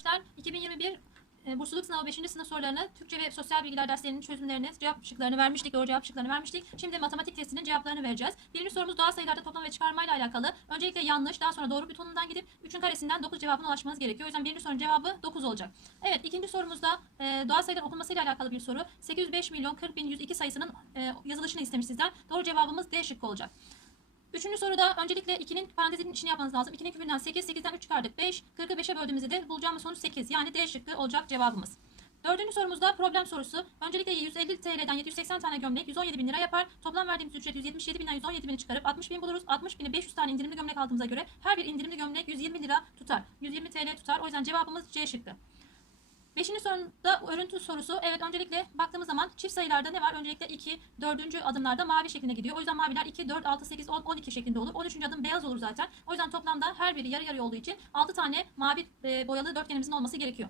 arkadaşlar 2021 e, bursluluk sınavı 5. sınıf sorularını Türkçe ve sosyal bilgiler derslerinin çözümlerini, cevap şıklarını vermiştik, doğru cevap şıklarını vermiştik. Şimdi matematik testinin cevaplarını vereceğiz. Birinci sorumuz doğal sayılarda toplama ve çıkarma ile alakalı. Öncelikle yanlış, daha sonra doğru butonundan gidip 3'ün karesinden 9 cevabına ulaşmanız gerekiyor. O yüzden birinci sorunun cevabı 9 olacak. Evet, ikinci sorumuzda e, doğal sayılar okunması ile alakalı bir soru. 805 milyon 40 bin 102 sayısının e, yazılışını istemiş sizden. Doğru cevabımız D şıkkı olacak. Üçüncü soruda öncelikle 2'nin parantezinin içini yapmanız lazım. 2'nin küpünden 8, 8'den 3 çıkardık 5. 40'ı 5'e böldüğümüzde de bulacağımız sonuç 8. Yani D şıkkı olacak cevabımız. Dördüncü sorumuzda problem sorusu. Öncelikle 150 TL'den 780 tane gömlek 117 bin lira yapar. Toplam verdiğimiz ücret 177 binden 117 bini çıkarıp 60 bin buluruz. 60 bini 500 tane indirimli gömlek aldığımıza göre her bir indirimli gömlek 120 lira tutar. 120 TL tutar. O yüzden cevabımız C şıkkı. Beşinci sorunda örüntü sorusu. Evet öncelikle baktığımız zaman çift sayılarda ne var? Öncelikle 2, 4. adımlarda mavi şeklinde gidiyor. O yüzden maviler 2, 4, 6, 8, 10, 12 şeklinde olur. 13. adım beyaz olur zaten. O yüzden toplamda her biri yarı yarı olduğu için 6 tane mavi e, boyalı dörtgenimizin olması gerekiyor.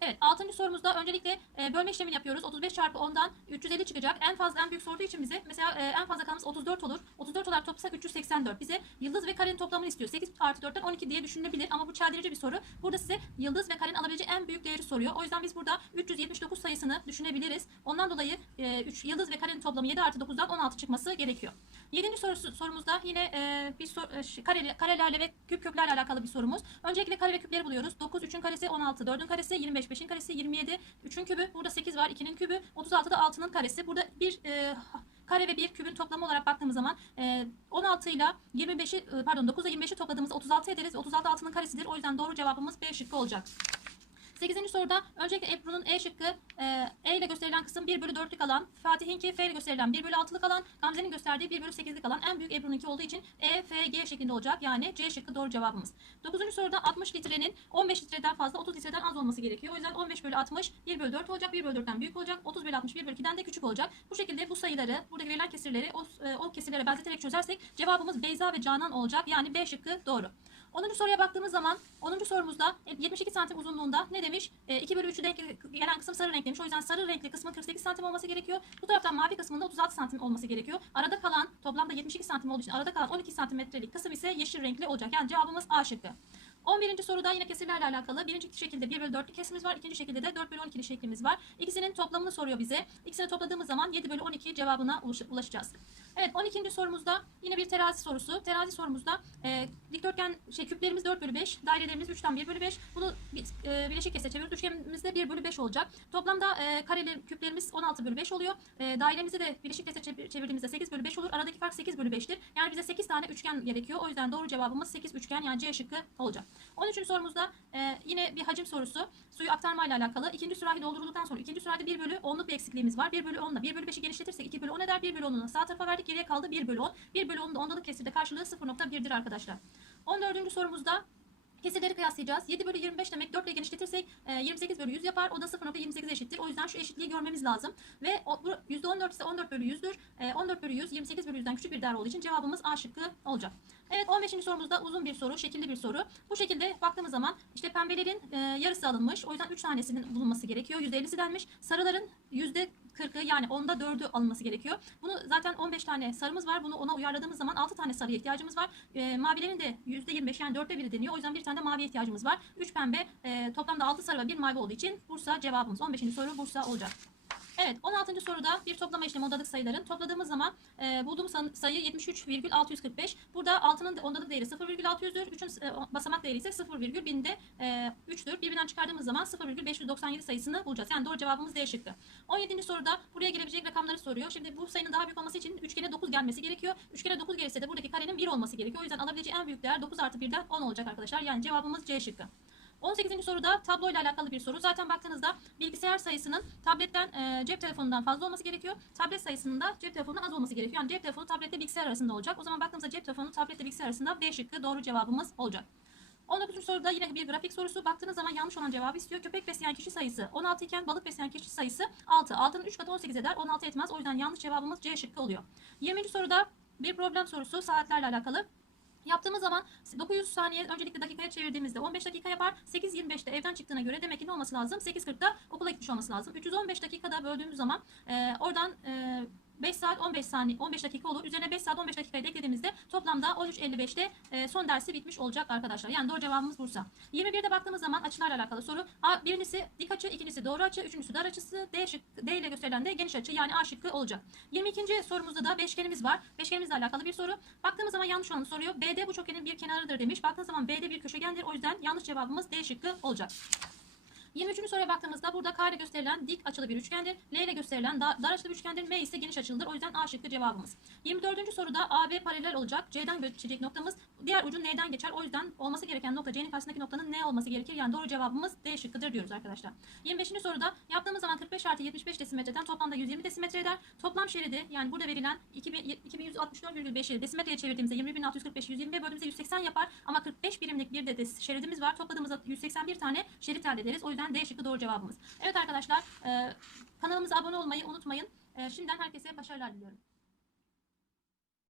Evet 6. sorumuzda öncelikle e, bölme işlemini yapıyoruz. 35 çarpı 10'dan 350 çıkacak. En fazla en büyük sorduğu için bize mesela e, en fazla kalanımız 34 olur. 34 olarak toplasak 384. Bize yıldız ve karenin toplamını istiyor. 8 artı 4'ten 12 diye düşünülebilir ama bu çeldirici bir soru. Burada size yıldız ve karenin alabileceği en büyük değeri soruyor. O yüzden biz burada 379 sayısını düşünebiliriz. Ondan dolayı e, 3 yıldız ve karenin toplamı 7 artı 9'dan 16 çıkması gerekiyor. 7. sorusu, sorumuzda yine e, bir sor, e, kareli- karelerle ve küp köklerle alakalı bir sorumuz. Öncelikle kare ve küpleri buluyoruz. 9 3'ün karesi 16, 4'ün karesi 25, 5'in karesi 27, 3'ün kübü burada 8 var, 2'nin kübü 36 da 6'nın karesi. Burada bir e, kare ve bir kübün toplamı olarak baktığımız zaman e, 16 ile 25'i e, pardon 9 ile 25'i topladığımızda 36 ederiz. ve 36 altının karesidir. O yüzden doğru cevabımız B şıkkı olacak. 8. soruda öncelikle Ebru'nun E şıkkı e, E ile gösterilen kısım 1 bölü 4'lük alan, Fatih'inki F ile gösterilen 1 bölü 6'lık alan, Gamze'nin gösterdiği 1 bölü 8'lik alan en büyük Ebru'nunki olduğu için E, F, G şeklinde olacak. Yani C şıkkı doğru cevabımız. 9. soruda 60 litrenin 15 litreden fazla 30 litreden az olması gerekiyor. O yüzden 15 bölü 60 1 bölü 4 olacak. 1 bölü 4'ten büyük olacak. 30 bölü 60 1 bölü 2'den de küçük olacak. Bu şekilde bu sayıları buradaki verilen kesirleri o, e, o kesirlere benzeterek çözersek cevabımız Beyza ve Canan olacak. Yani B şıkkı doğru. 10. soruya baktığımız zaman 10. sorumuzda e, 72 santim uzunluğunda ne demiş? E, 2 bölü 3'ü denk gelen kısım sarı renk demiş. O yüzden sarı renkli kısmın 48 santim olması gerekiyor. Bu taraftan mavi kısmında 36 santim olması gerekiyor. Arada kalan toplamda 72 santim olduğu için arada kalan 12 santimetrelik kısım ise yeşil renkli olacak. Yani cevabımız A şıkkı. 11. soruda yine kesirlerle alakalı. Birinci şekilde 1 bölü 4'lük kesimiz var. ikinci şekilde de 4 bölü 12'li şeklimiz var. İkisinin toplamını soruyor bize. İkisini topladığımız zaman 7 bölü 12 cevabına ulaş- ulaşacağız. Evet 12. sorumuzda yine bir terazi sorusu. Terazi sorumuzda e, dikdörtgen şey küplerimiz 4 bölü 5. Dairelerimiz 3'ten 1 bölü 5. Bunu e, bileşik kese çeviriyoruz. Üçgenimiz de 1 bölü 5 olacak. Toplamda e, kareli küplerimiz 16 bölü 5 oluyor. E, dairemizi de bileşik kese çevir- çevirdiğimizde 8 bölü 5 olur. Aradaki fark 8 bölü 5'tir. Yani bize 8 tane üçgen gerekiyor. O yüzden doğru cevabımız 8 üçgen yani C şıkkı olacak. 13. sorumuzda e, yine bir hacim sorusu. Suyu aktarmayla alakalı. İkinci sürahi doldurulduktan sonra ikinci sürahide 1 bölü 10'luk bir eksikliğimiz var. 1 bölü 10'la 1 bölü 5'i genişletirsek 2 bölü 10 eder. 1 bölü 10'unu sağ tarafa verdik. Geriye kaldı 1 bölü 10. 1 bölü 10'un da ondalık kesirde karşılığı 0.1'dir arkadaşlar. 14. sorumuzda Kesirleri kıyaslayacağız. 7 bölü 25 demek 4 ile genişletirsek e, 28 bölü 100 yapar. O da 0.28 eşittir. O yüzden şu eşitliği görmemiz lazım. Ve o, bu %14 ise 14 bölü 100'dür. E, 14 bölü 100 28 bölü 100'den küçük bir değer olduğu için cevabımız A şıkkı olacak. Evet 15. sorumuzda uzun bir soru, şekilli bir soru. Bu şekilde baktığımız zaman işte pembelerin e, yarısı alınmış. O yüzden 3 tanesinin bulunması gerekiyor. %50'si denmiş. Sarıların %40'ı yani onda 4'ü alınması gerekiyor. Bunu zaten 15 tane sarımız var. Bunu ona uyarladığımız zaman 6 tane sarıya ihtiyacımız var. E, mavilerin de %25 yani 4'te biri deniyor. O yüzden bir tane de maviye ihtiyacımız var. 3 pembe e, toplamda 6 sarı ve 1 mavi olduğu için Bursa cevabımız. 15. soru Bursa olacak. Evet 16. soruda bir toplama işlemi ondalık sayıların topladığımız zaman e, bulduğumuz sayı 73,645. Burada 6'nın ondalık değeri 0,600'dür. 3'ün e, basamak değeri ise 0,1000'de e, 3'tür. Birbirinden çıkardığımız zaman 0,597 sayısını bulacağız. Yani doğru cevabımız D şıkkı. 17. soruda buraya gelebilecek rakamları soruyor. Şimdi bu sayının daha büyük olması için üçgene 9 gelmesi gerekiyor. Üçgene 9 gelirse de buradaki karenin 1 olması gerekiyor. O yüzden alabileceği en büyük değer 9 artı 1'den 10 olacak arkadaşlar. Yani cevabımız C şıkkı. 18. soruda tablo ile alakalı bir soru. Zaten baktığınızda bilgisayar sayısının tabletten e, cep telefonundan fazla olması gerekiyor. Tablet sayısının da cep telefonundan az olması gerekiyor. Yani cep telefonu tablette bilgisayar arasında olacak. O zaman baktığımızda cep telefonu tablette bilgisayar arasında B şıkkı doğru cevabımız olacak. 19. soruda yine bir grafik sorusu. Baktığınız zaman yanlış olan cevabı istiyor. Köpek besleyen kişi sayısı 16 iken balık besleyen kişi sayısı 6. 6'nın 3 katı 18 eder. 16 etmez. O yüzden yanlış cevabımız C şıkkı oluyor. 20. soruda bir problem sorusu saatlerle alakalı. Yaptığımız zaman 900 saniye öncelikle dakikaya çevirdiğimizde 15 dakika yapar. 8.25'te evden çıktığına göre demek ki ne olması lazım? 8.40'da okula gitmiş olması lazım. 315 dakikada böldüğümüz zaman e, oradan e, 5 saat 15 saniye 15 dakika olur. Üzerine 5 saat 15 dakikayı da eklediğimizde toplamda 13.55'te e, son dersi bitmiş olacak arkadaşlar. Yani doğru cevabımız Bursa. 21'de baktığımız zaman açılarla alakalı soru. A, birincisi dik açı, ikincisi doğru açı, üçüncüsü dar açısı, D, şık, D ile gösterilen de geniş açı yani A şıkkı olacak. 22. sorumuzda da beşgenimiz var. Beşgenimizle alakalı bir soru. Baktığımız zaman yanlış olanı soruyor. BD bu çokgenin bir kenarıdır demiş. Baktığımız zaman BD bir köşegendir. O yüzden yanlış cevabımız D şıkkı olacak. 23. soruya baktığımızda burada K ile gösterilen dik açılı bir üçgendir. L ile gösterilen da, dar açılı bir üçgendir. M ise geniş açılıdır. O yüzden A şıkkı cevabımız. 24. soruda AB paralel olacak. C'den geçecek noktamız diğer ucu N'den geçer. O yüzden olması gereken nokta C'nin karşısındaki noktanın N olması gerekir. Yani doğru cevabımız D şıkkıdır diyoruz arkadaşlar. 25. soruda yaptığımız zaman 45 artı 75 desimetreden toplamda 120 desimetre eder. Toplam şeridi yani burada verilen 2000 2164,5'i desimetreye çevirdiğimizde 20645 120'ye böldüğümüzde 180 yapar. Ama 45 birimlik bir de şeridimiz var. Topladığımızda 181 tane şerit elde ederiz. O yüzden D şıkkı doğru cevabımız. Evet arkadaşlar e, kanalımıza abone olmayı unutmayın. E, şimdiden herkese başarılar diliyorum.